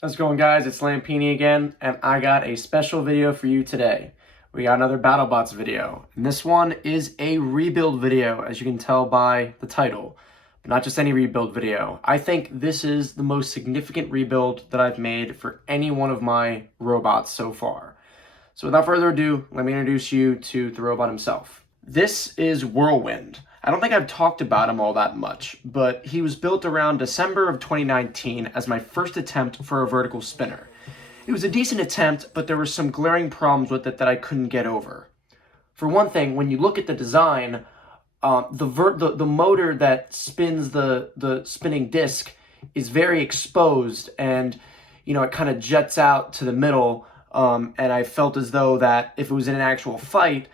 How's it going, guys? It's Lampini again, and I got a special video for you today. We got another Battlebots video, and this one is a rebuild video, as you can tell by the title. But not just any rebuild video. I think this is the most significant rebuild that I've made for any one of my robots so far. So without further ado, let me introduce you to the robot himself. This is Whirlwind. I don't think I've talked about him all that much, but he was built around December of 2019 as my first attempt for a vertical spinner. It was a decent attempt, but there were some glaring problems with it that I couldn't get over. For one thing, when you look at the design, the motor that spins the spinning disc is very exposed, and it kind of jets out to the middle. And I felt as though that if it was in an actual fight,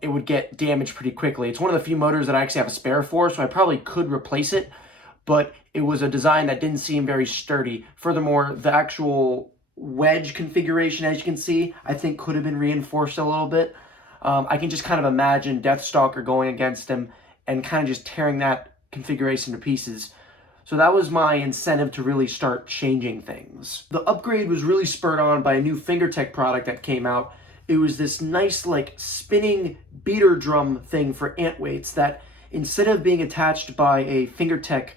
it would get damaged pretty quickly. It's one of the few motors that I actually have a spare for, so I probably could replace it, but it was a design that didn't seem very sturdy. Furthermore, the actual wedge configuration, as you can see, I think could have been reinforced a little bit. I can just kind of imagine Deathstalker going against him and kind of just tearing that configuration to pieces. So that was my incentive to really start changing things. The upgrade was really spurred on by a new FingerTech product that came out. It was this nice, like, spinning beater drum thing for ant weights that, instead of being attached by a FingerTech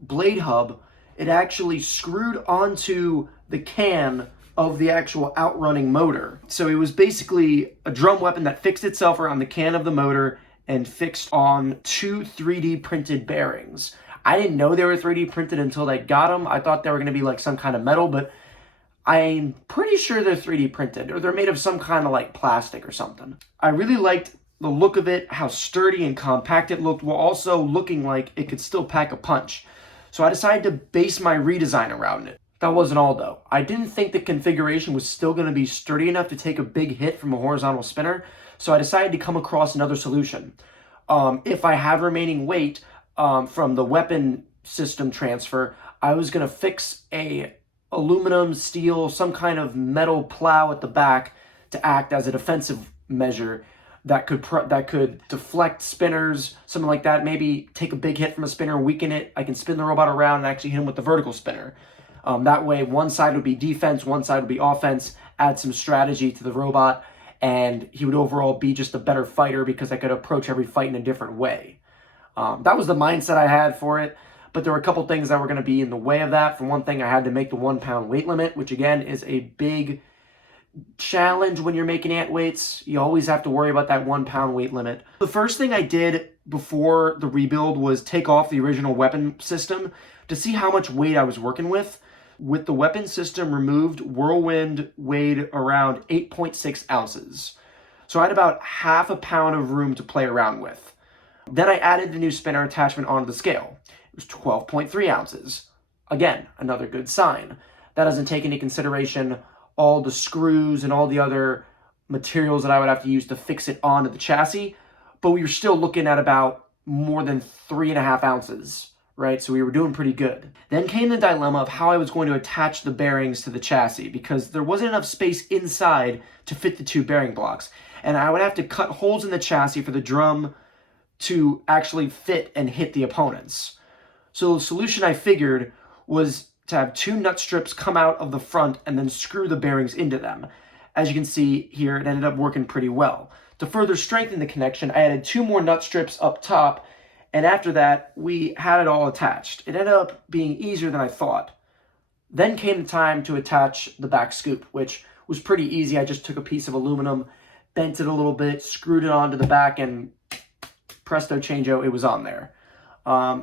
blade hub, it actually screwed onto the can of the actual outrunning motor. So it was basically a drum weapon that fixed itself around the can of the motor and fixed on two 3D printed bearings. I didn't know they were 3D printed until I got them. I thought they were going to be like some kind of metal, but I'm pretty sure they're 3D printed, or they're made of some kind of like plastic or something. I really liked the look of it, how sturdy and compact it looked, while also looking like it could still pack a punch. So I decided to base my redesign around it. That wasn't all, though. I didn't think the configuration was still going to be sturdy enough to take a big hit from a horizontal spinner, so I decided to come across another solution. If I had remaining weight from the weapon system transfer, I was going to fix a aluminum, steel, some kind of metal plow at the back to act as a defensive measure that could deflect spinners, something like that. Maybe take a big hit from a spinner, weaken it. I can spin the robot around and actually hit him with the vertical spinner. That way, one side would be defense, one side would be offense, add some strategy to the robot, and he would overall be just a better fighter because I could approach every fight in a different way. That was the mindset I had for it, but there were a couple things that were going to be in the way of that. For one thing, I had to make the 1 pound weight limit, which again is a big challenge when you're making ant weights. You always have to worry about that 1 pound weight limit. The first thing I did before the rebuild was take off the original weapon system to see how much weight I was working with. With the weapon system removed, Whirlwind weighed around 8.6 ounces. So I had about half a pound of room to play around with. Then I added the new spinner attachment onto the scale. It was 12.3 ounces. Again, another good sign. That doesn't take into consideration all the screws and all the other materials that I would have to use to fix it onto the chassis, but we were still looking at about more than 3.5 ounces, right? So we were doing pretty good. Then came the dilemma of how I was going to attach the bearings to the chassis, because there wasn't enough space inside to fit the two bearing blocks, and I would have to cut holes in the chassis for the drum to actually fit and hit the opponents. So the solution I figured was to have two nut strips come out of the front and then screw the bearings into them. As you can see here, it ended up working pretty well. To further strengthen the connection, I added two more nut strips up top, and after that, we had it all attached. It ended up being easier than I thought. Then came the time to attach the back scoop, which was pretty easy. I just took a piece of aluminum, bent it a little bit, screwed it onto the back, and presto changeo, it was on there.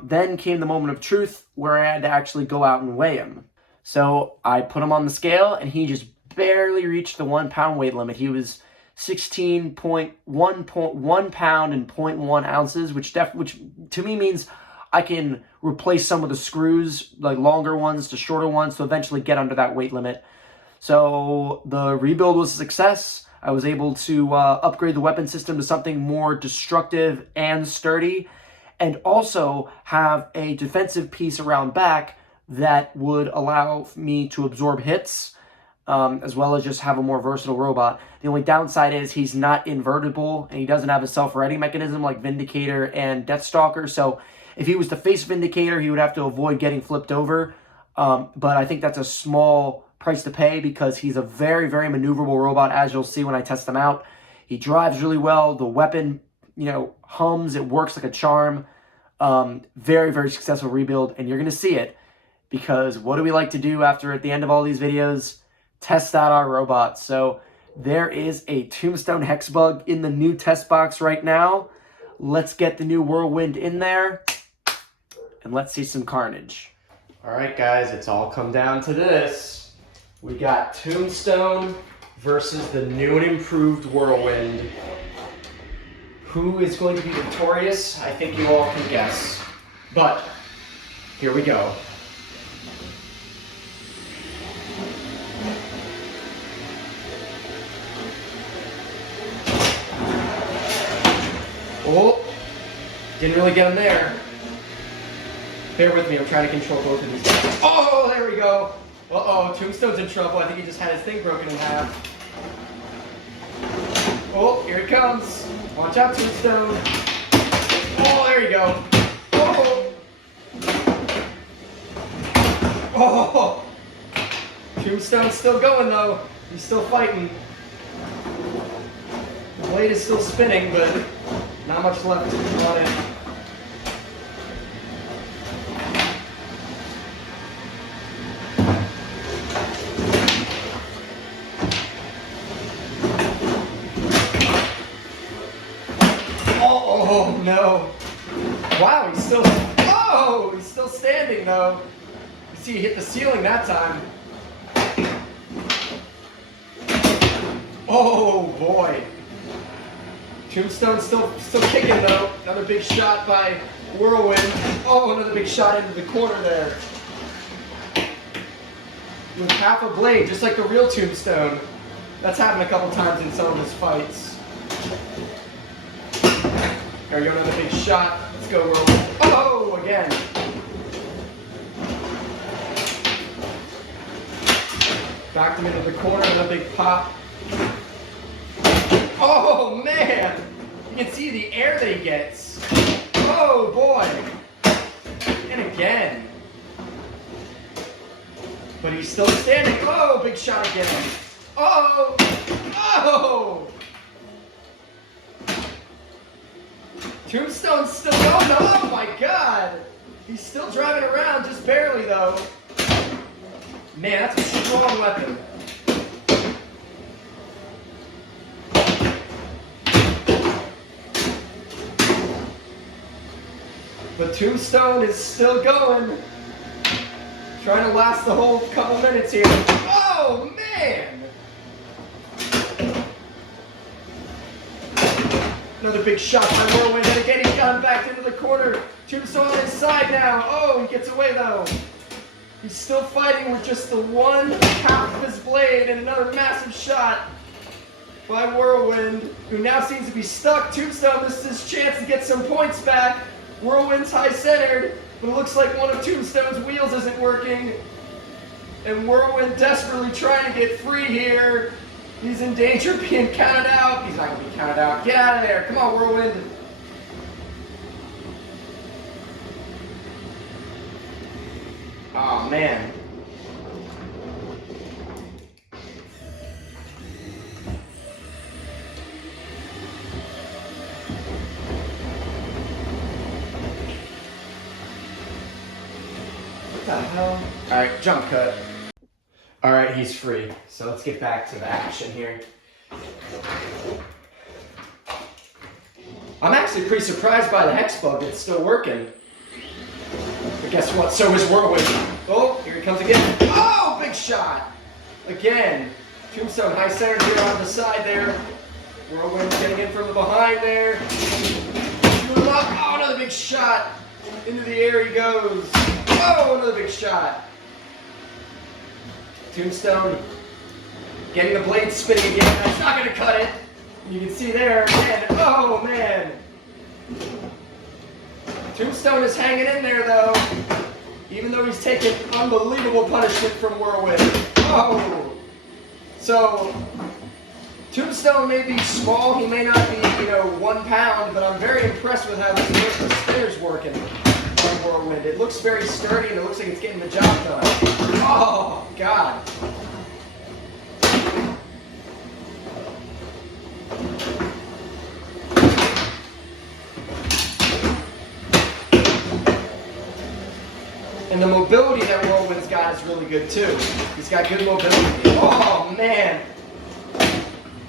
Then came the moment of truth where I had to actually go out and weigh him. So I put him on the scale, and he just barely reached the 1 pound weight limit. He was 16.1 pound and 0.1 ounces, which to me means I can replace some of the screws, like longer ones to shorter ones, to eventually get under that weight limit. So the rebuild was a success. I was able to upgrade the weapon system to something more destructive and sturdy, and also have a defensive piece around back that would allow me to absorb hits, as well as just have a more versatile robot. The only downside is he's not invertible, and he doesn't have a self-righting mechanism like Vindicator and Deathstalker, so if he was to face Vindicator, he would have to avoid getting flipped over. But I think that's a small price to pay because he's a very, very maneuverable robot, as you'll see when I test him out. He drives really well. The weapon, hums. It works like a charm. Very, very successful rebuild, and you're going to see it because what do we like to do after at the end of all these videos? Test out our robots. So there is a Tombstone Hex Bug in the new test box right now. Let's get the new Whirlwind in there, and let's see some carnage. All right, guys, it's all come down to this. We got Tombstone versus the new and improved Whirlwind. Who is going to be victorious? I think you all can guess. But here we go. Oh, didn't really get him there. Bear with me, I'm trying to control both of these guys. Oh, there we go. Uh-oh, Tombstone's in trouble. I think he just had his thing broken in half. Oh, here it comes. Watch out, Tombstone. Oh, there you go. Oh. Oh. Tombstone's still going, though. He's still fighting. The blade is still spinning, but not much left on it. Oh no. Wow, he's still standing though. You see he hit the ceiling that time. Oh boy. Tombstone's still kicking though. Another big shot by Whirlwind. Oh, another big shot into the corner there. With half a blade, just like the real Tombstone. That's happened a couple times in some of his fights. There we go, another big shot. Let's go, Whirlwind. Oh, again. Backed him into the corner, another big pop. Oh, man. You can see the air that he gets. Oh, boy. And again. But he's still standing. Oh, big shot again. Oh. Oh. Tombstone's still going. Oh my god! He's still driving around, just barely though. Man, that's a strong weapon. But Tombstone is still going. Trying to last the whole couple minutes here. Oh man! Another big shot by Whirlwind, and again he's got him back into the corner. Tombstone on his side now. Oh, he gets away though. He's still fighting with just the one half of his blade, and another massive shot by Whirlwind, who now seems to be stuck. Tombstone, this is his chance to get some points back. Whirlwind's high-centered, but it looks like one of Tombstone's wheels isn't working. And Whirlwind desperately trying to get free here. He's in danger of being counted out. He's not going to be counted out. Get out of there. Come on, Whirlwind. Oh, man. What the hell? All right, jump cut. All right, he's free. So let's get back to the action here. I'm actually pretty surprised by the Hex Bug. It's still working. But guess what? So is Whirlwind. Oh, here he comes again. Oh, big shot. Again. Tombstone high centered here on the side there. Whirlwind getting in from the behind there. Shooting up. Oh, another big shot. Into the air he goes. Oh, another big shot. Tombstone getting the blade spinning again. That's not going to cut it. You can see there again. Oh, man. Tombstone is hanging in there, though. Even though he's taking unbelievable punishment from Whirlwind. Oh. So, Tombstone may be small. He may not be, 1 pound. But I'm very impressed with how this spinner's working. on Whirlwind. It looks very sturdy and it looks like it's getting the job done. Oh, God. And the mobility that Whirlwind's got is really good too. He's got good mobility. Oh, man.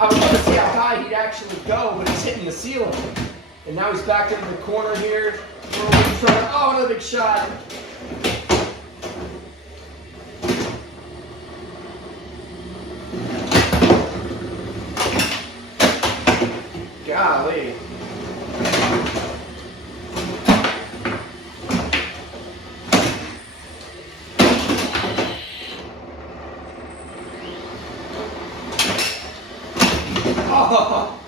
I was going to see how high he'd actually go, but he's hitting the ceiling. And now he's back into the corner here. Whirlwind's trying, oh, another big shot. Golly. Oh,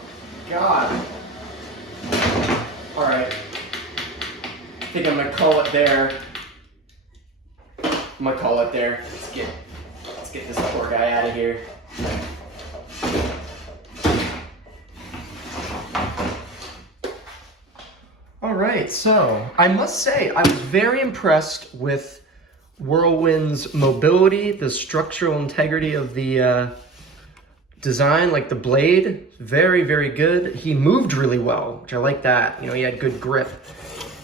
God. All right. I think I'm going to call it there. Let's get this poor guy out of here. All right, so I must say I was very impressed with Whirlwind's mobility, the structural integrity of the design, like the blade, very, very good. He moved really well, which I like that. You know, he had good grip.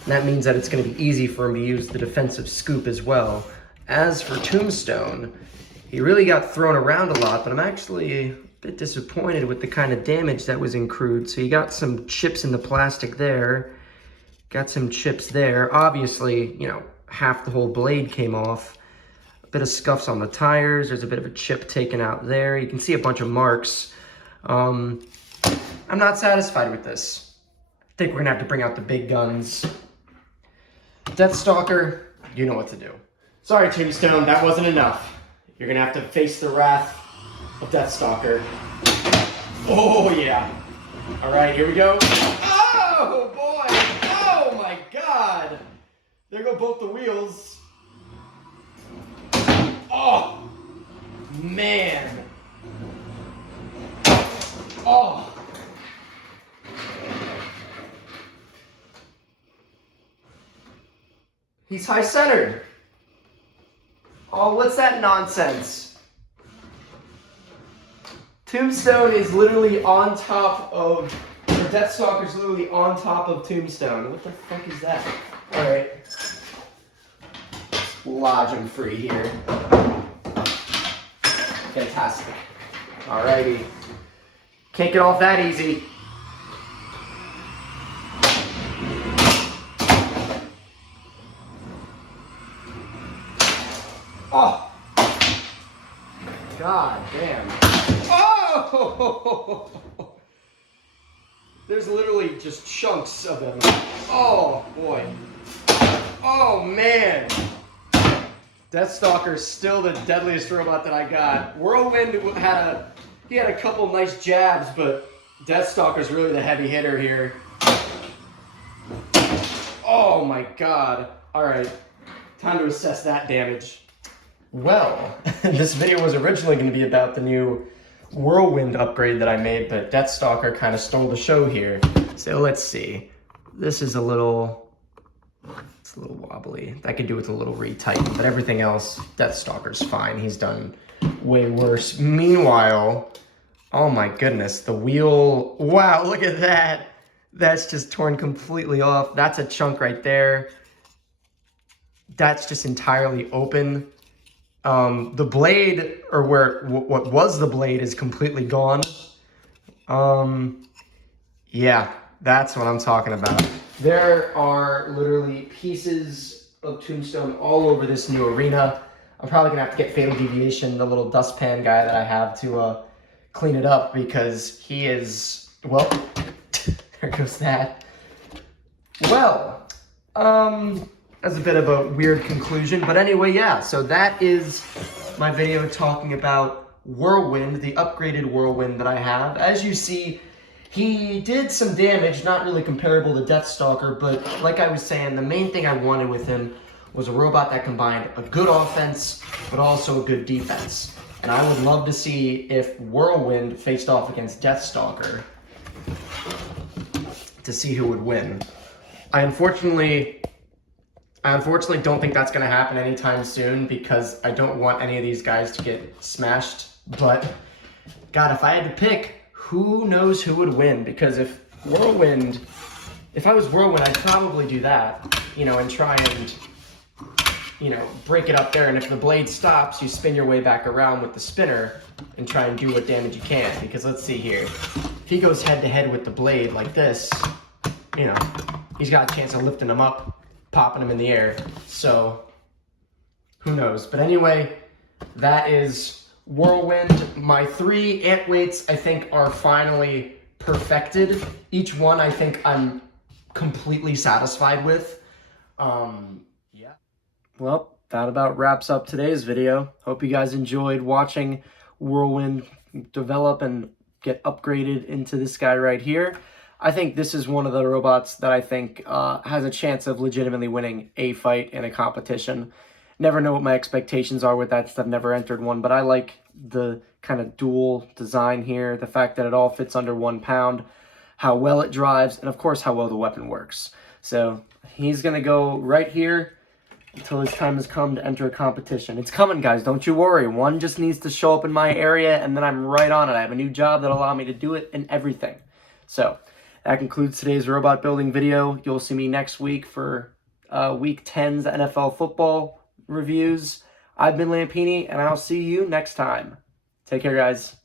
And that means that it's going to be easy for him to use the defensive scoop as well. As for Tombstone, he really got thrown around a lot, but I'm actually a bit disappointed with the kind of damage that was accrued. So you got some chips in the plastic there, got some chips there. Obviously, you know, half the whole blade came off. A bit of scuffs on the tires. There's a bit of a chip taken out there. You can see a bunch of marks. I'm not satisfied with this. I think we're gonna have to bring out the big guns. Deathstalker, you know what to do. Sorry, Tombstone, that wasn't enough. You're gonna have to face the wrath of Deathstalker. Oh, yeah. All right, here we go. Oh, boy. Oh, my God. There go both the wheels. Oh, man. Oh. He's high-centered. Oh, what's that nonsense? Tombstone is literally on top of, or Deathstalker's literally on top of Tombstone. What the fuck is that? All right. Lodge him free here. Fantastic. Alrighty. Can't get off that easy. Oh! God damn. Oh! There's literally just chunks of them. Oh, boy. Oh, man. Deathstalker's still the deadliest robot that I got. Whirlwind had a couple nice jabs, but Deathstalker's really the heavy hitter here. Oh my God. All right, time to assess that damage. Well, this video was originally going to be about the new Whirlwind upgrade that I made, but Deathstalker kind of stole the show here. So let's see. This is a little wobbly. That could do with a little retighten, but everything else, Deathstalker's fine. He's done way worse. Meanwhile, oh my goodness, the wheel, wow, look at that. That's just torn completely off. That's a chunk right there. That's just entirely open. The blade, or what was the blade, is completely gone. Yeah, that's what I'm talking about. There are literally pieces of Tombstone all over this new arena. I'm probably gonna have to get Fatal Deviation, the little dustpan guy that I have, to clean it up, because he is, well, there goes that. Well, that's a bit of a weird conclusion, but anyway, yeah, so that is my video talking about Whirlwind, the upgraded Whirlwind that I have. As you see, he did some damage, not really comparable to Deathstalker, but like I was saying, the main thing I wanted with him was a robot that combined a good offense, but also a good defense. And I would love to see if Whirlwind faced off against Deathstalker to see who would win. I unfortunately I unfortunately don't think that's going to happen anytime soon because I don't want any of these guys to get smashed. But, God, if I had to pick, who knows who would win? Because if I was Whirlwind, I'd probably do that, and try and, break it up there. And if the blade stops, you spin your way back around with the spinner and try and do what damage you can. Because let's see here. If he goes head to head with the blade like this, he's got a chance of lifting him up, popping him in the air. So who knows? But anyway, that is Whirlwind. My 3 ant weights, I think, are finally perfected. Each one, I think, I'm completely satisfied with. Yeah. Well, that about wraps up today's video. Hope you guys enjoyed watching Whirlwind develop and get upgraded into this guy right here. I think this is one of the robots that I think has a chance of legitimately winning a fight in a competition. Never know what my expectations are with that since I've never entered one, but I like the kind of dual design here, the fact that it all fits under 1 pound, how well it drives, and of course how well the weapon works. So he's going to go right here until his time has come to enter a competition. It's coming, guys. Don't you worry. One just needs to show up in my area, and then I'm right on it. I have a new job that'll allow me to do it and everything. So that concludes today's robot building video. You'll see me next week for Week 10's NFL football reviews. I've been Lampini, and I'll see you next time. Take care, guys.